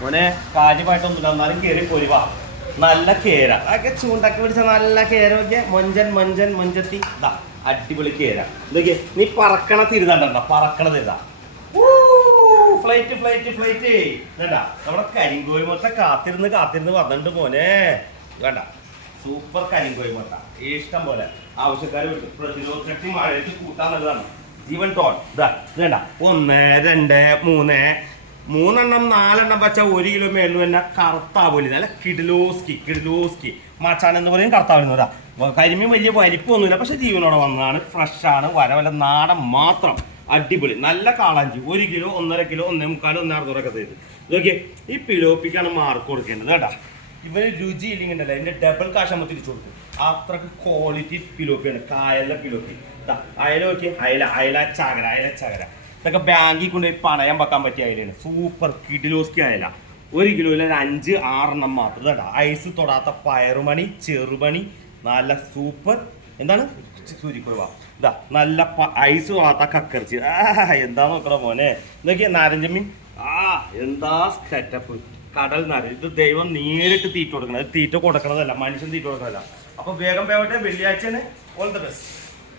മോനെ കാര്യമായിട്ടൊന്നുമില്ല. എന്നാലും കയറി പോരി വാ. നല്ല കേര. അതൊക്കെ ചൂണ്ടൊക്കെ പിടിച്ച നല്ല കേര നോക്കിയ. മൊഞ്ചൻ മൊഞ്ചൻ മൊഞ്ചത്തി. ഇതാ അടിപൊളി കേര. ഇതൊക്കെ നീ പറക്കണ തിരുതണ്ടാ? പറക്കണ തിരുതാ. ഫ്ലൈറ്റ് ഫ്ലൈറ്റ് ഫ്ലൈറ്റ് വേണ്ട നമ്മുടെ കരിങ്കോഴി മുട്ട കാത്തിരുന്ന് കാത്തിരുന്ന് വന്നിട്ടുണ്ട് മോനെ. വേണ്ട സൂപ്പർ കരിങ്കോഴി മുട്ട. ഇഷ്ടം പോലെ. ആവശ്യക്കാർ പ്രതിരോധ ശക്തി മഴയ്ക്ക് കൂട്ടാൻ ജീവൻ ടോൺ ഇത് വേണ്ട ഒന്ന് രണ്ട് മൂന്ന് മൂന്നെണ്ണം നാലെണ്ണം വെച്ച ഒരു കിലോ മേളിൽ തന്നെ കറുത്താവൂലി നല്ല കിഡിലോസ്കി കിഡിലോസ്കി മച്ചാൻ എന്ന് പറയും കറുത്താവുന്നവരാ കരിമീൻ വലിയ വലിപ്പമൊന്നുമില്ല പക്ഷെ ജീവനോടെ വന്നതാണ്. ഫ്രഷാണ് ആണ് വരവല്ല നാടൻ മാത്രം. അടിപൊളി. നല്ല കാളാഞ്ചി. ഒരു കിലോ ഒന്നര കിലോ ഒന്നേ മുക്കാൽ ഒന്നേ അറുന്നൂറൊക്കെ തരും. ഇതൊക്കെ ഈ പിലോപ്പിക്കാണ് മാർക്ക് കൊടുക്കേണ്ടത് കേട്ടാ. ഇവന് രുചി ഇല്ലെങ്കിൽ ഉണ്ടല്ലോ അതിന്റെ ഡബിൾ കാശ് നമ്മൾ തിരിച്ചു കൊടുക്കും. അത്രയ്ക്ക് ക്വാളിറ്റി പിലോപ്പിയാണ്. കായലിലെ പിലോപ്പി. അയല നോക്കി അയല അയല ചാകര അയല ചാകര. ഇതൊക്കെ ബാങ്കിൽ കൊണ്ടുപോയി പണയം വെക്കാൻ പറ്റിയ അയലാണ് സൂപ്പർ കിഡിലോസ്കി അയല ഒരു കിലോയിൽ ഒരു അഞ്ച് ആറെണ്ണം മാത്രം. കേട്ടോ ഐസ് തൊടാത്ത പയറുമണി ചെറുമണി നല്ല സൂപ്പർ. എന്താണ്? സൂര്യക്കുറവ. ഇതാ നല്ല ഐസ് തൊടാത്ത കക്കറിച്ച്. എന്താ നോക്കണ മോനെ? ഇതൊക്കെ നാരഞ്ചമ്മീൻ ആ എന്താ സെറ്റപ്പ് കടൽ നാരൻ. ഇത് ദൈവം നേരിട്ട് തീറ്റ കൊടുക്കണം. ഇത് തീറ്റ കൊടുക്കണതല്ല. മനുഷ്യൻ തീറ്റ കൊടുക്കണതല്ല. അപ്പൊ വേഗം പോകട്ടെ വെള്ളിയാഴ്ച ഓൾ ദ ബെസ്റ്റ്